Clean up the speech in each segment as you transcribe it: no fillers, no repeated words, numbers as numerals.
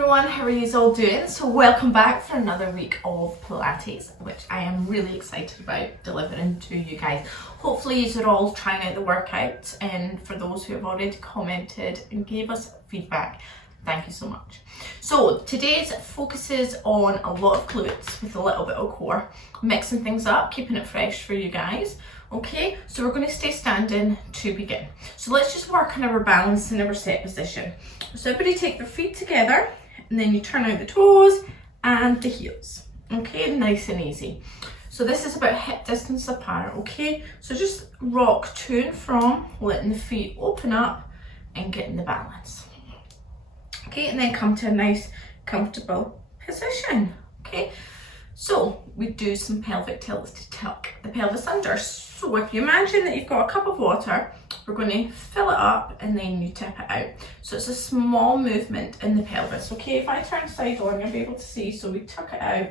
everyone, how are you all doing? So welcome back for another week of Pilates, which I am really excited about delivering to you guys. Hopefully you are all trying out the workouts, and for those who have already commented and gave us feedback, thank you so much. So today's focuses on a lot of glutes with a little bit of core, mixing things up, keeping it fresh for you guys. Okay, so we're going to stay standing to begin. So let's just work on our balance and our set position. So everybody take their feet together, and then you turn out the toes and the heels. Okay, nice and easy. So this is about hip distance apart. Okay, so just rock to and from, letting the feet open up and getting the balance. Okay, and then come to a nice comfortable position. Okay, so we do some pelvic tilts to tuck the pelvis under. So if you imagine that you've got a cup of water, we're going to fill it up and then you tip it out. So it's a small movement in the pelvis. Okay, if I turn side on, you'll be able to see. So we tuck it out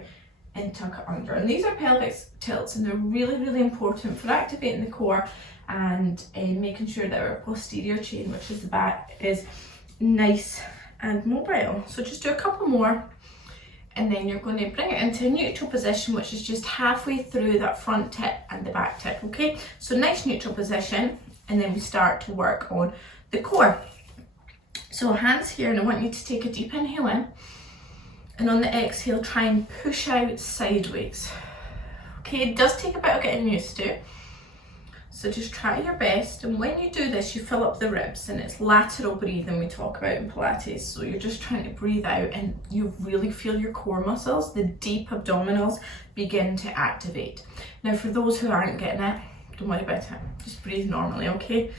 and tuck it under. And these are pelvic tilts, and they're really, really important for activating the core and making sure that our posterior chain, which is the back, is nice and mobile. So just do a couple more, and then you're going to bring it into a neutral position, which is just halfway through that front tip and the back tip. Okay, so nice neutral position, and then we start to work on the core. So hands here, and I want you to take a deep inhale in, and on the exhale try and push out sideways. Okay, it does take a bit of getting used to, so just try your best. And when you do this, you fill up the ribs, and it's lateral breathing we talk about in Pilates. So you're just trying to breathe out, and you really feel your core muscles, the deep abdominals, begin to activate. Now for those who aren't getting it, don't worry about it, just breathe normally. Okay,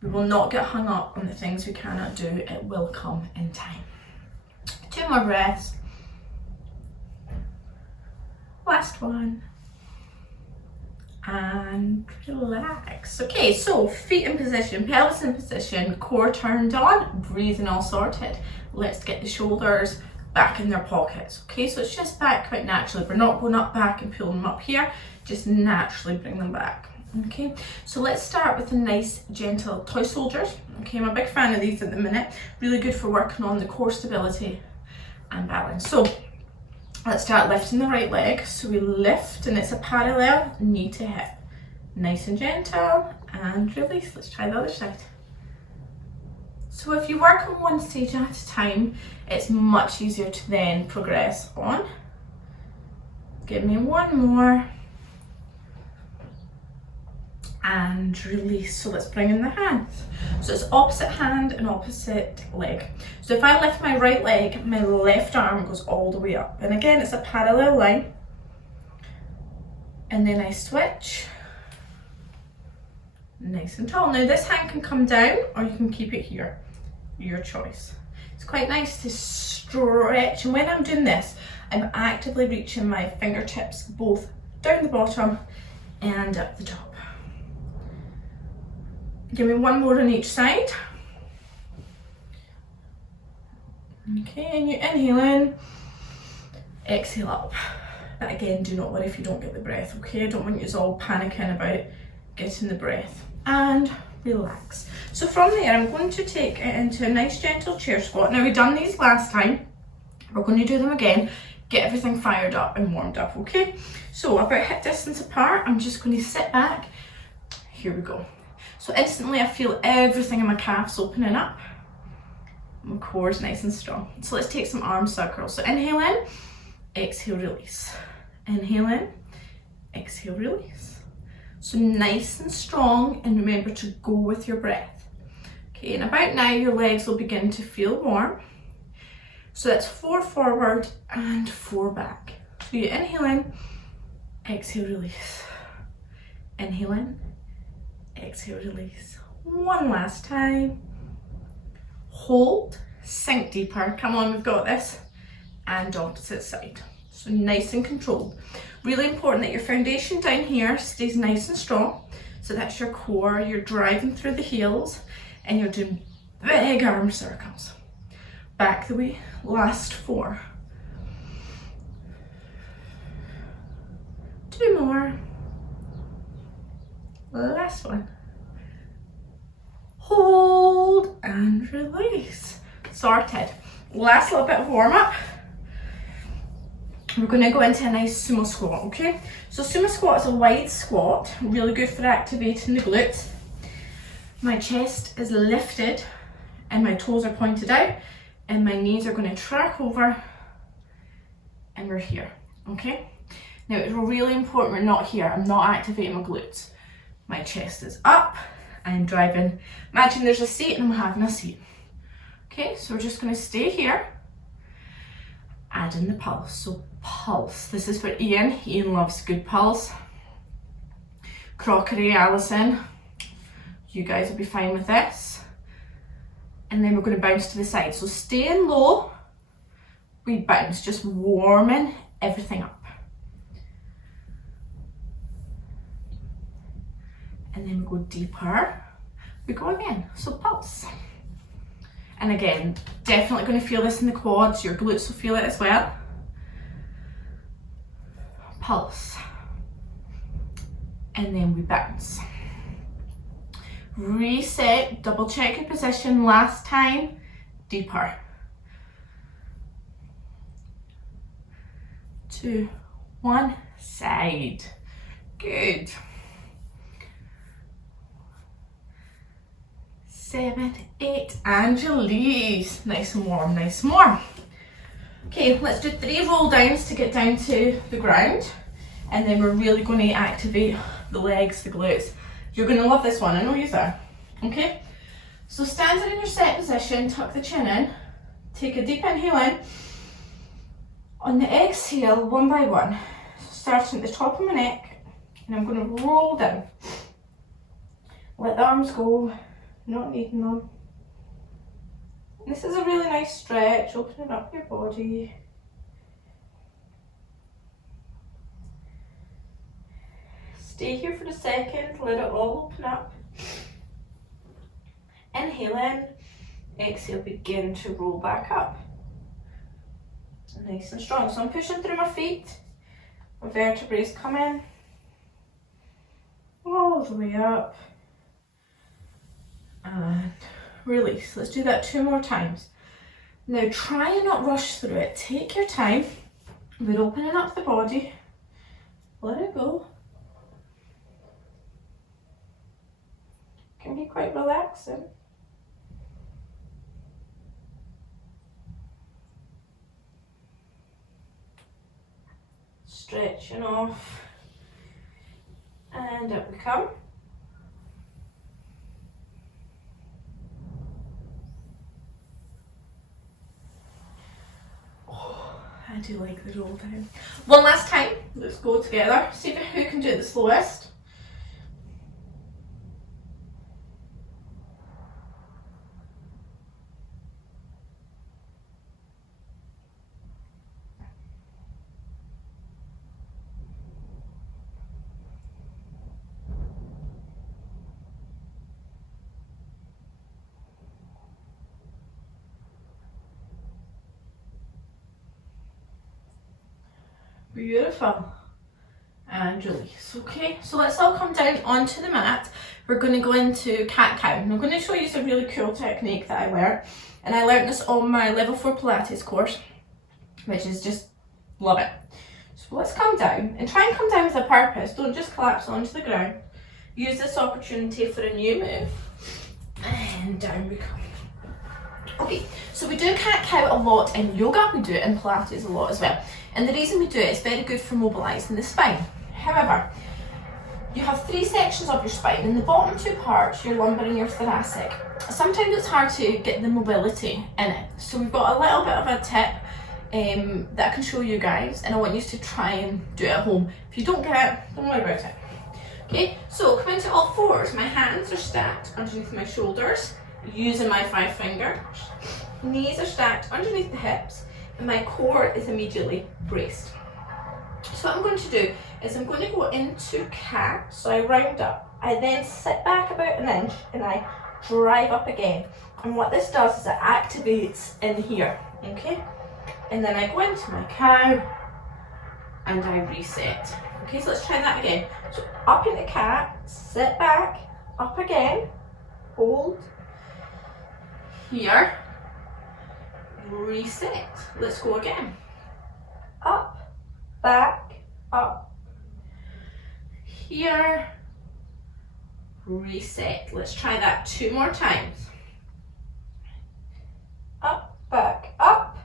we will not get hung up on the things we cannot do. It will come in time. 2 more breaths. Last one. And relax. Okay, so feet in position, pelvis in position, core turned on, breathing all sorted. Let's get the shoulders back in their pockets. Okay, so it's just back quite naturally. We're not going up back and pulling them up here, just naturally bring them back. Okay, so let's start with a nice gentle toy soldiers. Okay, I'm a big fan of these at the minute. Really good for working on the core stability and balance. So let's start lifting the right leg. So we lift, and it's a parallel knee to hip. Nice and gentle, and release. Let's try the other side. So if you work on one stage at a time, it's much easier to then progress on. Give me one more. And release. So let's bring in the hands. So it's opposite hand and opposite leg. So if I lift my right leg, my left arm goes all the way up. And again, it's a parallel line. And then I switch. Nice and tall. Now this hand can come down, or you can keep it here. Your choice. It's quite nice to stretch. And when I'm doing this, I'm actively reaching my fingertips both down the bottom and up the top. Give me one more on each side. Okay, and you inhale in, exhale up. But again, do not worry if you don't get the breath, okay? I don't want you all panicking about getting the breath. And relax. So from there, I'm going to take it into a nice gentle chair squat. Now, we've done these last time. We're going to do them again. Get everything fired up and warmed up, okay? So about hip distance apart, I'm just going to sit back. Here we go. So instantly I feel everything in my calves opening up. My core is nice and strong. So let's take some arm circles. So inhale in, exhale, release. Inhale in, exhale, release. So nice and strong, and remember to go with your breath. Okay, and about now your legs will begin to feel warm. So that's 4 forward and 4 back. So you inhale in, exhale, release. Inhale in, exhale, release. One last time. Hold, sink deeper. Come on, we've got this. And opposite side. So nice and controlled. Really important that your foundation down here stays nice and strong. So that's your core. You're driving through the heels, and you're doing big arm circles. Back the way. Last 4. 2 more. Last one. Hold and release. Sorted. last little bit of warm up, we're going to go into a nice sumo squat, okay? So sumo squat is a wide squat, really good for activating the glutes. My chest is lifted and my toes are pointed out and my knees are going to track over and we're here, okay? Now it's really important we're not here. I'm not activating my glutes. My chest is up, I'm driving. Imagine there's a seat and I'm having a seat. Okay, so we're just going to stay here. Add in the pulse. So pulse. This is for Ian. Ian loves good pulse. Crockery, Alison. You guys will be fine with this. And then we're going to bounce to the side. So staying low, we bounce, just warming everything up. And then we go deeper. We go again. So pulse. And again, definitely going to feel this in the quads. Your glutes will feel it as well. Pulse. And then we bounce. Reset, double check your position last time. Deeper. 2, 1, side. Good. 7, 8, and release. Nice and warm, nice and warm. Okay, let's do 3 roll downs to get down to the ground. And then we're really going to activate the legs, the glutes. You're going to love this one, I know you are. Okay, so stand in your set position, tuck the chin in, take a deep inhale in. On the exhale, one by one, starting at the top of my neck, and I'm going to roll down. Let the arms go. Not needing them. This is a really nice stretch, opening up your body. Stay here for a second, let it all open up. Inhale in, exhale, begin to roll back up. Nice and strong. So I'm pushing through my feet, my vertebrae come in, all the way up. And release. Let's do that 2 more times. Now try and not rush through it. Take your time. We're opening up the body. Let it go. Can be quite relaxing. Stretching off. And up we come. I do like the roll down. One last time, let's go together. See who can do it the slowest. Beautiful. And release. Okay, so let's all come down onto the mat. We're going to go into cat-cow. I'm going to show you some really cool technique that I learned. And I learned this on my level 4 Pilates course, which is just, love it. So let's come down and try and come down with a purpose. Don't just collapse onto the ground. Use this opportunity for a new move. And down we come. Okay, so we do cat-cow a lot in yoga, we do it in Pilates a lot as well. And the reason we do it is very good for mobilising the spine. However, you have 3 sections of your spine. In the bottom 2 parts, your lumbar and your thoracic. Sometimes it's hard to get the mobility in it. So we've got a little bit of a tip that I can show you guys, and I want you to try and do it at home. If you don't get it, don't worry about it. Okay, so come into all fours. My hands are stacked underneath my shoulders, using my 5 fingers. Knees are stacked underneath the hips, and my core is immediately braced. So what I'm going to do is I'm going to go into cat, so I round up. I then sit back about an inch and I drive up again. And what this does is it activates in here, okay? And then I go into my cow and I reset. Okay, so let's try that again. So up into cat, sit back, up again, hold, here, reset. Let's go again. Up, back, up. Here, reset. Let's try that 2 more times. Up, back, up.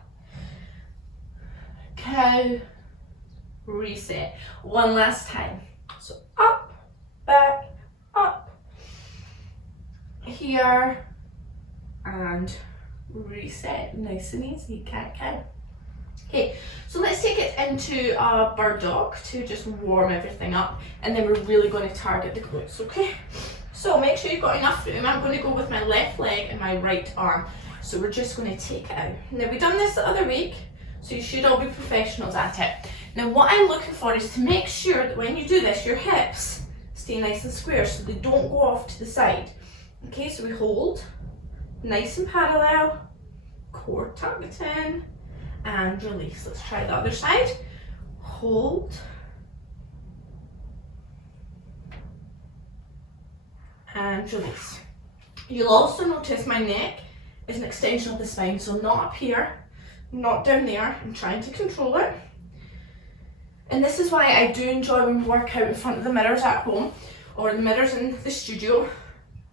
Cow, reset. One last time. So up, back, up. Here, and reset. Nice and easy, cat cow. Okay, so let's take it into a bird dog to just warm everything up, and then we're really going to target the glutes, okay? So make sure you've got enough room. I'm going to go with my left leg and my right arm. So we're just going to take it out. Now we've done this the other week, so you should all be professionals at it. Now what I'm looking for is to make sure that when you do this, your hips stay nice and square so they don't go off to the side. Okay, so we hold, nice and parallel, core targeting, and release. Let's try the other side. Hold, and release. You'll also notice my neck is an extension of the spine, so not up here, not down there. I'm trying to control it. And this is why I do enjoy when we work out in front of the mirrors at home or the mirrors in the studio,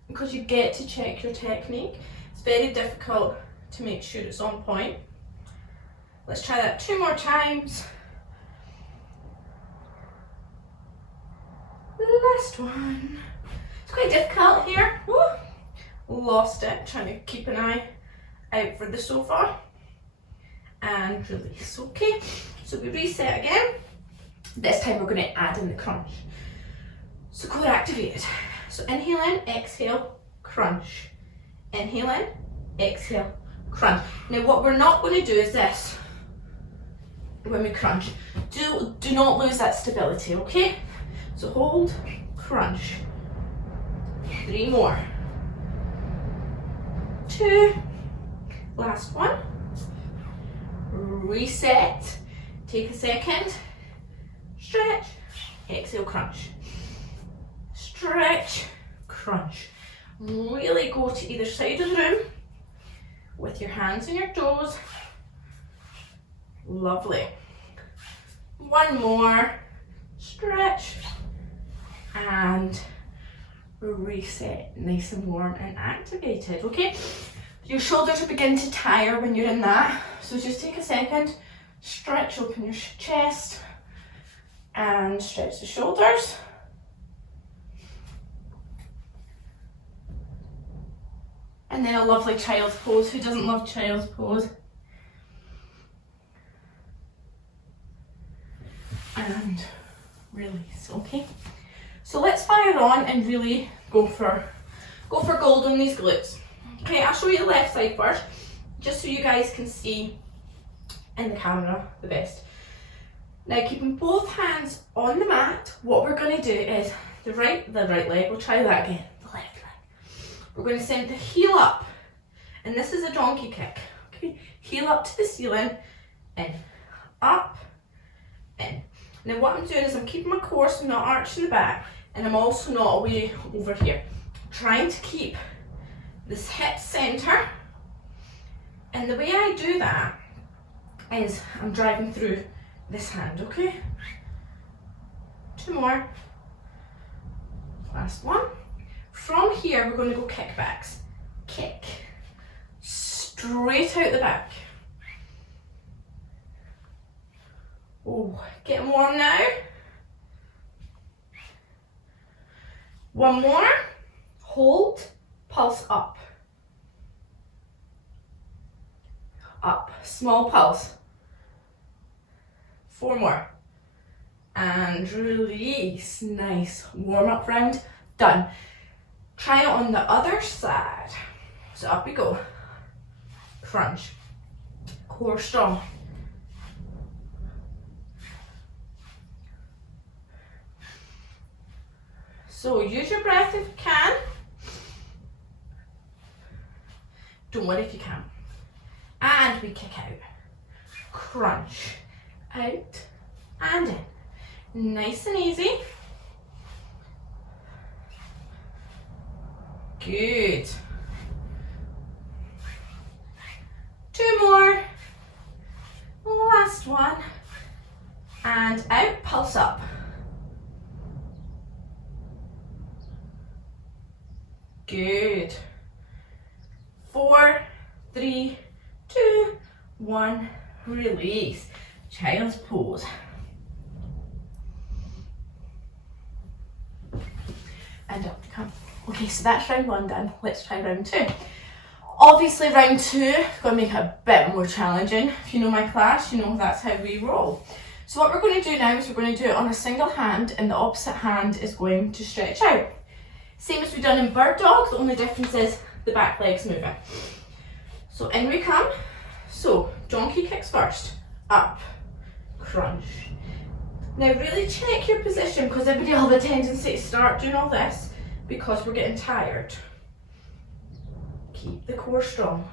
because you get to check your technique. It's very difficult to make sure it's on point. Let's try that 2 more times. Last one. It's quite difficult here. Woo. Lost it, trying to keep an eye out for the sofa. And release. Okay, so we reset again. This time we're going to add in the crunch. So core activated. So inhale in, exhale, crunch. Inhale in, exhale, crunch. Now what we're not going to do is this. When we crunch, do not lose that stability, okay? So hold, crunch. 3 more. 2. Last one. Reset. Take a second. Stretch. Exhale, crunch. Stretch, crunch. Really go to either side of the room with your hands on your toes. Lovely. 1 more. Stretch. And reset. Nice and warm and activated. Okay? Your shoulders will begin to tire when you're in that. So just take a second. Stretch, open your chest. And stretch the shoulders. And then a lovely child's pose. Who doesn't love child's pose? And release, okay? So let's fire on and really go for gold on these glutes. Okay, I'll show you the left side first, just so you guys can see in the camera the best. Now keeping both hands on the mat, what we're going to do is the right leg, we'll try that again, the left leg. We're going to send the heel up, and this is a donkey kick. Okay, heel up to the ceiling, in, up, in. Now what I'm doing is I'm keeping my core, so I'm not arching the back, and I'm also not away over here. Trying to keep this hip center, and the way I do that is I'm driving through this hand, okay? 2 more. Last one. From here, we're going to go kickbacks. Kick. Straight out the back. Oh, getting warm now. 1 more. Hold. Pulse up. Up. Small pulse. 4 more. And release. Nice. Warm up round. Done. Try it on the other side. So up we go. Crunch. Core strong. So use your breath if you can. Don't worry if you can't. And we kick out. Crunch. Out and in. Nice and easy. Good. 2 more. and out, pulse up. Good. 4, 3, 2, 1, release. Child's pose. And up you come. Okay, so that's round 1 done. Let's try round 2. Obviously round 2 is going to make it a bit more challenging. If you know my class, you know that's how we roll. So what we're going to do now is we're going to do it on a single hand, and the opposite hand is going to stretch out. Same as we've done in bird dog, the only difference is the back leg's moving. So in we come. So donkey kicks first. Up. Crunch. Now really check your position, because everybody will have a tendency to start doing all this because we're getting tired. Keep the core strong.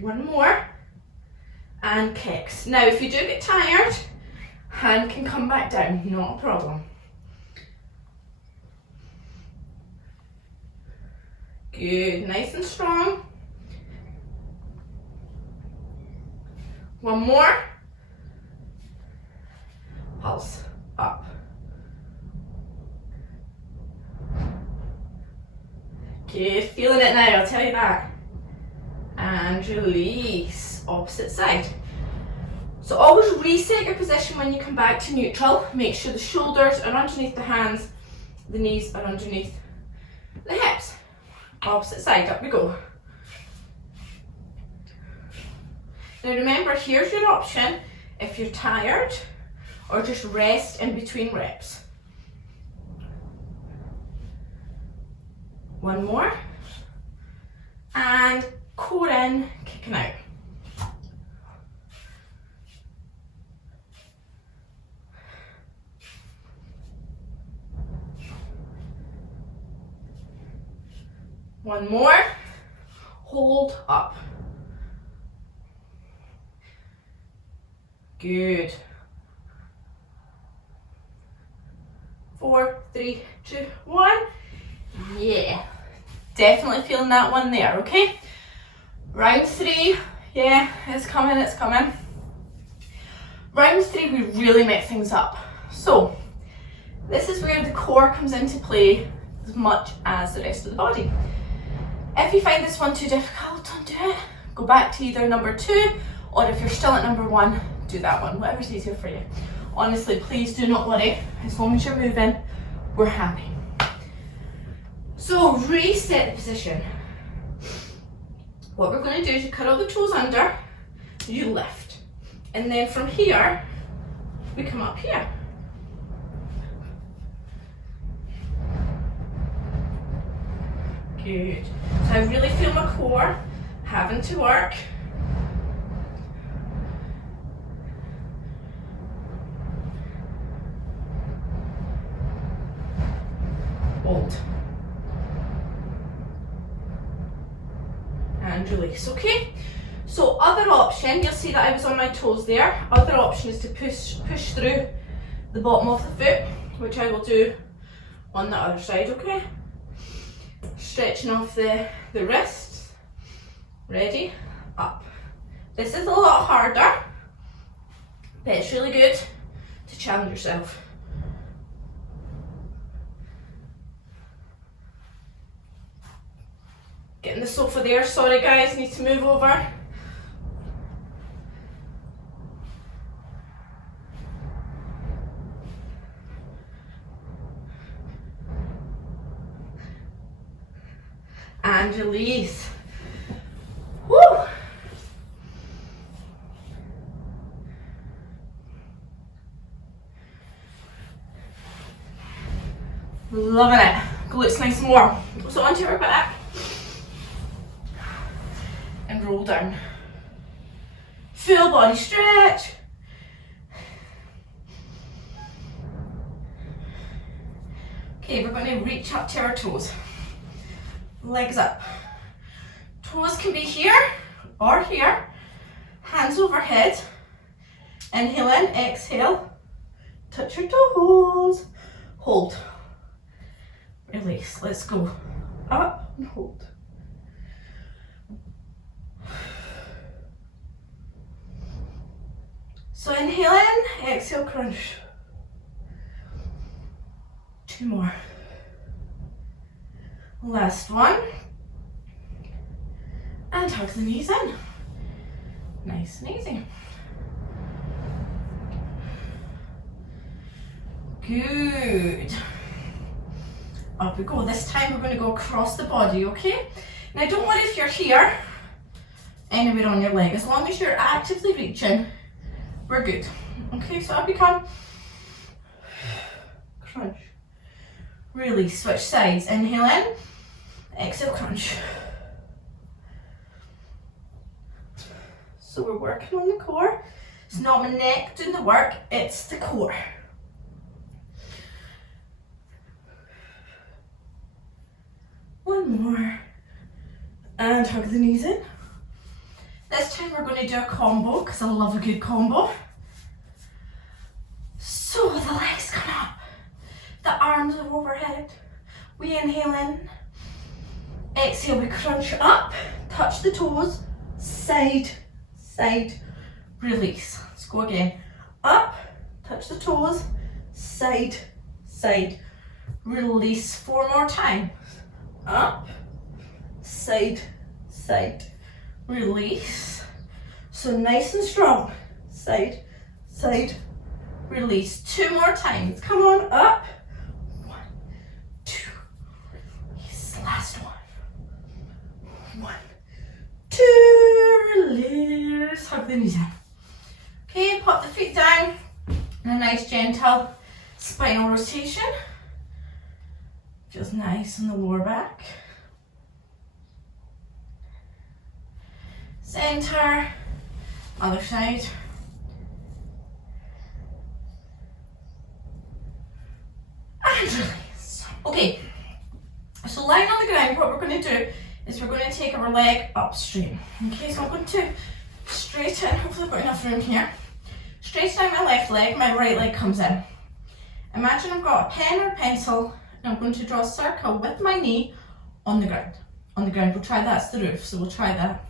One more. And kicks. Now if you do get tired, hand can come back down, not a problem. Good, nice and strong. One more. Pulse up. Good, feeling it now, I'll tell you that. And release, opposite side. So always reset your position when you come back to neutral. Make sure the shoulders are underneath the hands, the knees are underneath the hips. Opposite side, up we go. Now remember, here's your option if you're tired, or just rest in between reps. One more. And core in, kicking out. One more. Hold up. Good. 4, 3, 2, 1. Yeah. Definitely feeling that one there, okay? Round 3. Yeah, it's coming, it's coming. Round 3, we really mix things up. So, this is where the core comes into play as much as the rest of the body. If you find this one too difficult, don't do it. Go back to either number 2, or if you're still at number 1, do that one, whatever's easier for you. Honestly, please do not worry. As long as you're moving, we're happy. So reset the position. What we're going to do is you curl the toes under, you lift. And then from here, we come up here. Good. So I really feel my core having to work. Hold. And release, okay? So other option, you'll see that I was on my toes there. Other option is to push through the bottom of the foot, which I will do on the other side, okay? Stretching off the wrists. Ready? Up. This is a lot harder, but it's really good to challenge yourself. Getting the sofa there, sorry guys, need to move over. And release. Woo! Loving it. Glutes nice and warm. So onto your back. And roll down. Full body stretch. Okay, we're going to reach up to our toes. Legs up. Toes can be here or here. Hands overhead. Inhale in, exhale. Touch your toes. Hold. Release. Let's go. Up and hold. So inhale in, exhale, crunch. 2 more. Last one. And hug the knees in. Nice and easy. Good. Up we go. This time we're going to go across the body, okay? Now don't worry if you're here, anywhere on your leg. As long as you're actively reaching, we're good. Okay, so up you come. Crunch. Release, switch sides. Inhale in, exhale, crunch. So we're working on the core. It's not my neck doing the work, it's the core. One more. And hug the knees in. This time we're going to do a combo because I love a good combo. So the legs come up, the arms are overhead. We inhale in, exhale, we crunch up, touch the toes, side, side, release. Let's go again. Up, touch the toes, side, side, release. 4 more times. Up, side, side, release. So nice and strong. Side, side, release. 2 more times. Come on, up. 1, 2, release. Last one. 1, 2, release. Hug the knees in. Okay, pop the feet down and a nice gentle spinal rotation. Feels nice in the lower back. Center, other side. And release. Okay, so lying on the ground, what we're going to do is we're going to take our leg upstream. Okay, so I'm going to straighten, hopefully I've got enough room here. Straighten out my left leg, my right leg comes in. Imagine I've got a pen or pencil and I'm going to draw a circle with my knee on the ground. On the ground, we'll try that's the roof, so we'll try that.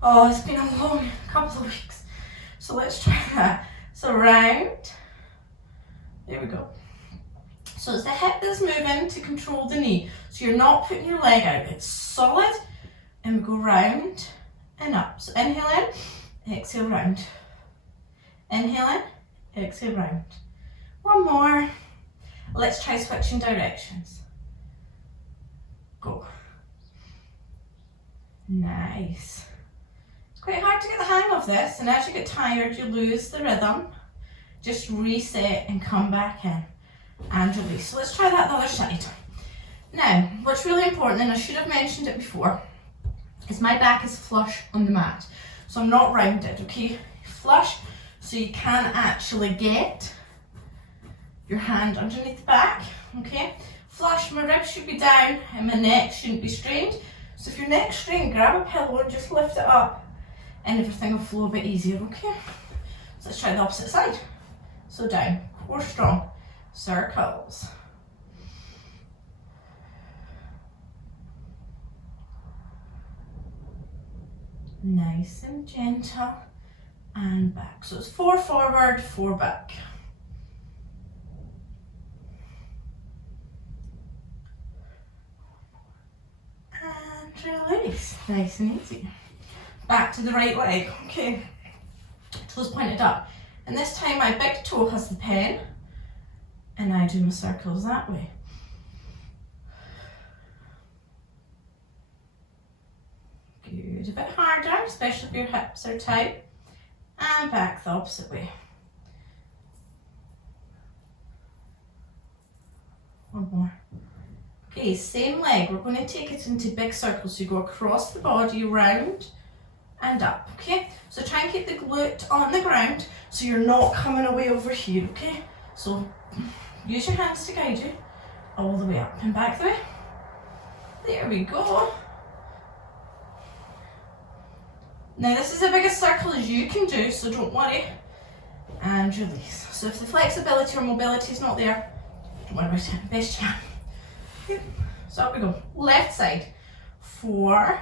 Oh, it's been a long couple of weeks. So let's try that. So round, there we go. So it's the hip that's moving to control the knee. So you're not putting your leg out, it's solid. And we go round and up. So inhale in, exhale round. Inhale in, exhale round. One more. Let's try switching directions. Go. Nice. It's quite hard to get the hang of this, and as you get tired, you lose the rhythm. Just reset and come back in and release. So let's try that the other side. Now, what's really important, and I should have mentioned it before, is my back is flush on the mat. So I'm not rounded, okay? Flush, so you can actually get your hand underneath the back, okay? Flush, my ribs should be down and my neck shouldn't be strained. So if your neck's strained, grab a pillow and just lift it up and everything will flow a bit easier, okay? So let's try the opposite side. So down, core strong, circles. Nice and gentle and back. So it's 4 forward, 4 back. And release, nice and easy. Back to the right leg, okay. Toes pointed up. And this time my big toe has the pen and I do my circles that way. Good, a bit harder, especially if your hips are tight. And back the opposite way. One more. Okay, same leg, we're going to take it into big circles. So you go across the body, round and up, okay? So try and keep the glute on the ground so you're not coming away over here, okay? So use your hands to guide you all the way up and back the way. There we go. Now this is the biggest circle as you can do, so don't worry. And release. So if the flexibility or mobility is not there, don't worry about it, best you can. Okay. So up we go. Left side. 4,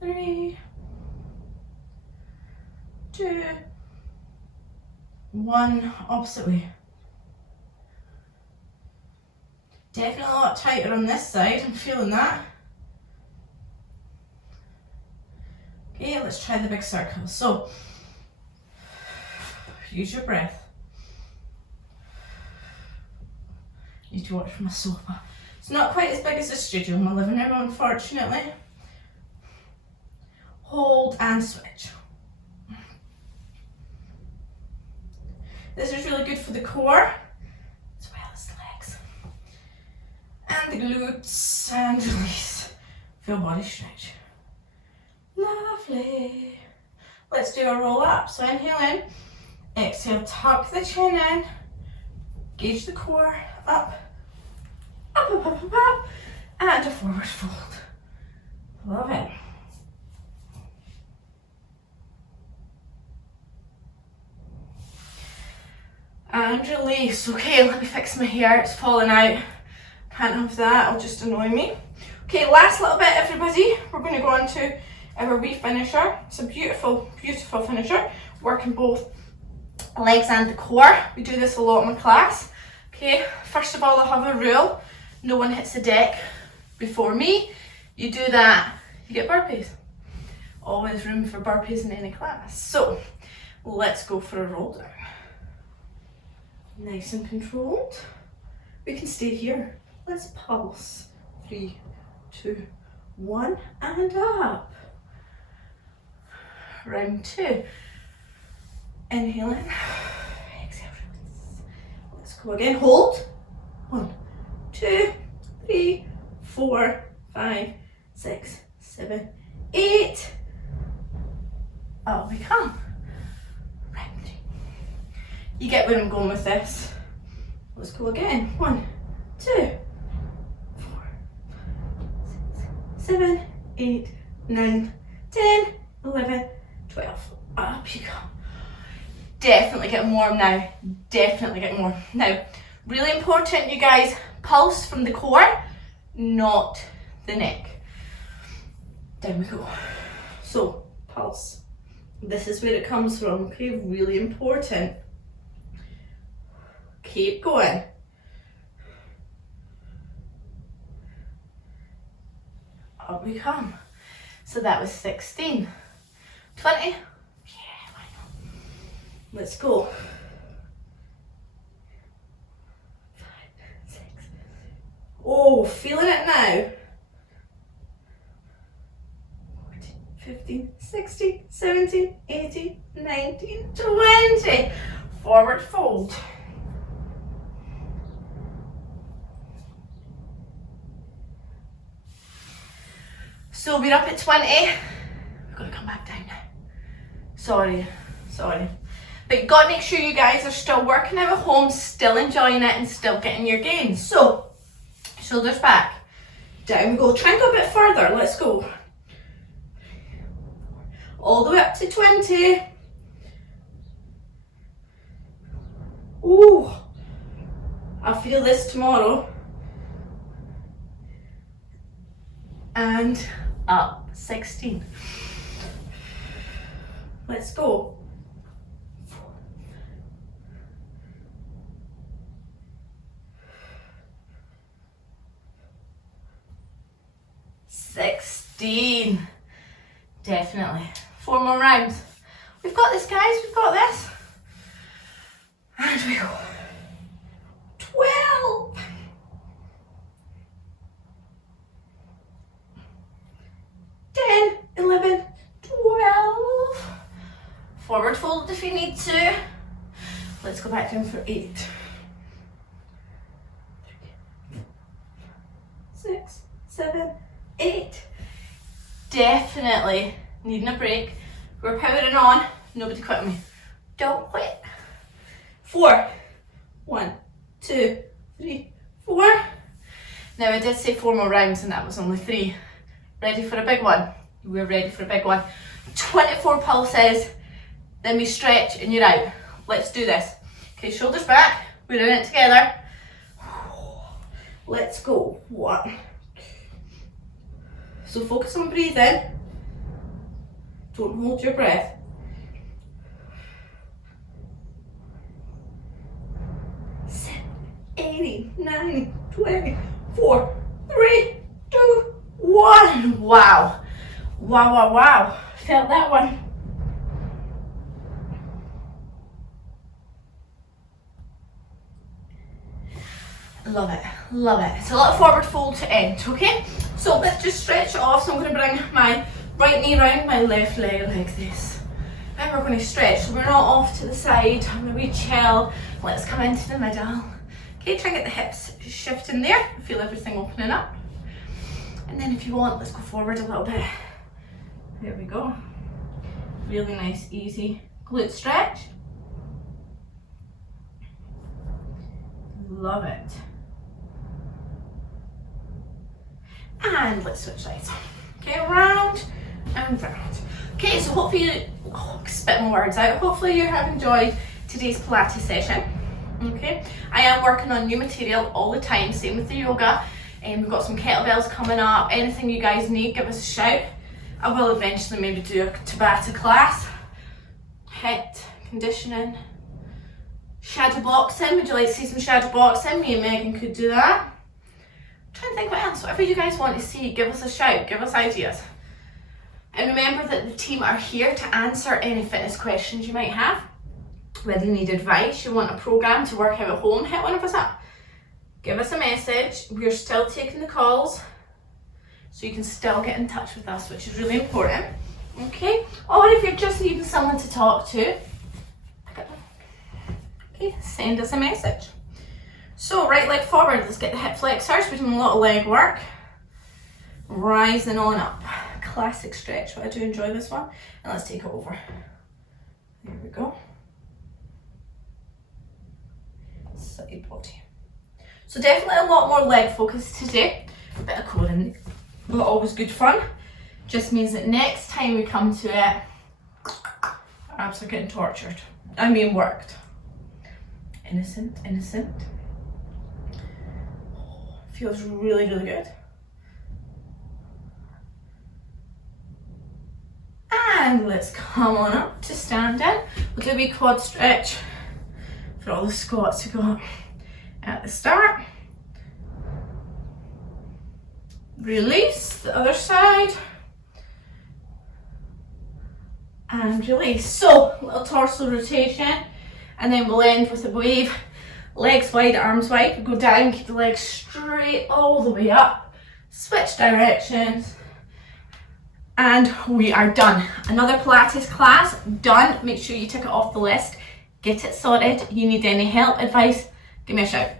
3, 2, 1, opposite way. Definitely a lot tighter on this side, I'm feeling that. Okay, let's try the big circle. So, use your breath. Need to watch my sofa. It's not quite as big as the studio in my living room, unfortunately. Hold and switch. This is really good for the core, as well as the legs. And the glutes, and release. Full body stretch. Lovely. Let's do a roll up. So inhale in, exhale, tuck the chin in, gauge the core, up, up, up, up, up, up, and a forward fold. Love it. And release. Okay, let me fix my hair, it's falling out. Can't have that, it'll just annoy me. Okay, last little bit, everybody. We're going to go on to our wee finisher. It's a beautiful, beautiful finisher, working both legs and the core. We do this a lot in my class. Okay, first of all, I have a rule. No one hits the deck before me. You do that, you get burpees. Always room for burpees in any class. So, let's go for a roll down. Nice and controlled. We can stay here. Let's pulse. 3, 2, 1, and up. Round 2. Inhale in. Exhale, release. Let's go again. Hold. 1, 2, 3, 4, 5, 6, 7, 8. Up we come. Round 3. You get where I'm going with this. Let's go again. 1, 2, 4, 5, 6, 7, 8, 9, 10, 11, 12. Up you come. Definitely getting warm now. Definitely getting warm. Now, really important, you guys, pulse from the core, not the neck. Down we go. So, pulse. This is where it comes from, okay? Really important. Keep going. Up we come. So that was 16. 20? Yeah, why not? Let's go. 5, 6. Oh, feeling it now. 14, 15, 16, 17, 18, 19, 20. Forward fold. So we're up at 20. We've got to come back down now. Sorry. But you've got to make sure you guys are still working out at home, still enjoying it, and still getting your gains. So, shoulders back. Down we go. Try and go a bit further. Let's go. All the way up to 20. Ooh. I'll feel this tomorrow. And up. 16. Let's go. 16. Definitely. 4 more rounds. We've got this, guys. We've got this. And we go. 12. 10, 11, 12. Forward fold if you need to. Let's go back down for 8. 6, 7, 8. Definitely needing a break. We're powering on. Nobody quit me. Don't quit. 4. 1, 2, 3, 4. Now I did say 4 more rounds and that was only 3. Ready for a big one? We're ready for a big one. 24 pulses, then we stretch and you're out. Let's do this. Okay, shoulders back. We're in it together. Let's go. 1. So focus on breathing. Don't hold your breath. 8, 9, 20, 4, 3, 2, 1. Wow. Wow, wow, wow. Felt that one. Love it, love it. It's a little forward fold to end, okay? So let's just stretch it off. So I'm going to bring my right knee round my left leg like this. And we're going to stretch, so we're not off to the side. I'm going to be chill. Let's come into the middle. Okay, try and get the hips shifting there. Feel everything opening up. And then if you want, let's go forward a little bit. There we go. Really nice, easy glute stretch. Love it. And let's switch sides. Okay, round and round. Okay, so hopefully, spit my words out. Hopefully you have enjoyed today's Pilates session. Okay, I am working on new material all the time, same with the yoga. And we've got some kettlebells coming up. Anything you guys need, give us a shout. I will eventually maybe do a Tabata class. HIIT, conditioning, shadow boxing. Would you like to see some shadow boxing? Me and Megan could do that. I'm trying to think what else. Whatever you guys want to see, give us a shout, give us ideas. And remember that the team are here to answer any fitness questions you might have. Whether you need advice, you want a program to work out at home, hit one of us up. Give us a message. We're still taking the calls, so you can still get in touch with us, which is really important. Okay? Or if you're just needing someone to talk to, okay, send us a message. So right leg forward, let's get the hip flexors. We're doing a lot of leg work. Rising on up. Classic stretch, but I do enjoy this one. And let's take it over. There we go. Side body. So definitely a lot more leg focus today. A bit of core in, but always good fun. Just means that next time we come to it, our abs are getting tortured. I mean worked. Innocent, innocent. Feels really, really good. And let's come on up to standing. We'll do a wee quad stretch for all the squats we got at the start. Release the other side. And release. So, little torso rotation. And then we'll end with a wave. Legs wide, arms wide. Go down, keep the legs straight all the way up. Switch directions. And we are done. Another Pilates class done. Make sure you tick it off the list. Get it sorted. You need any help, advice, give me a shout.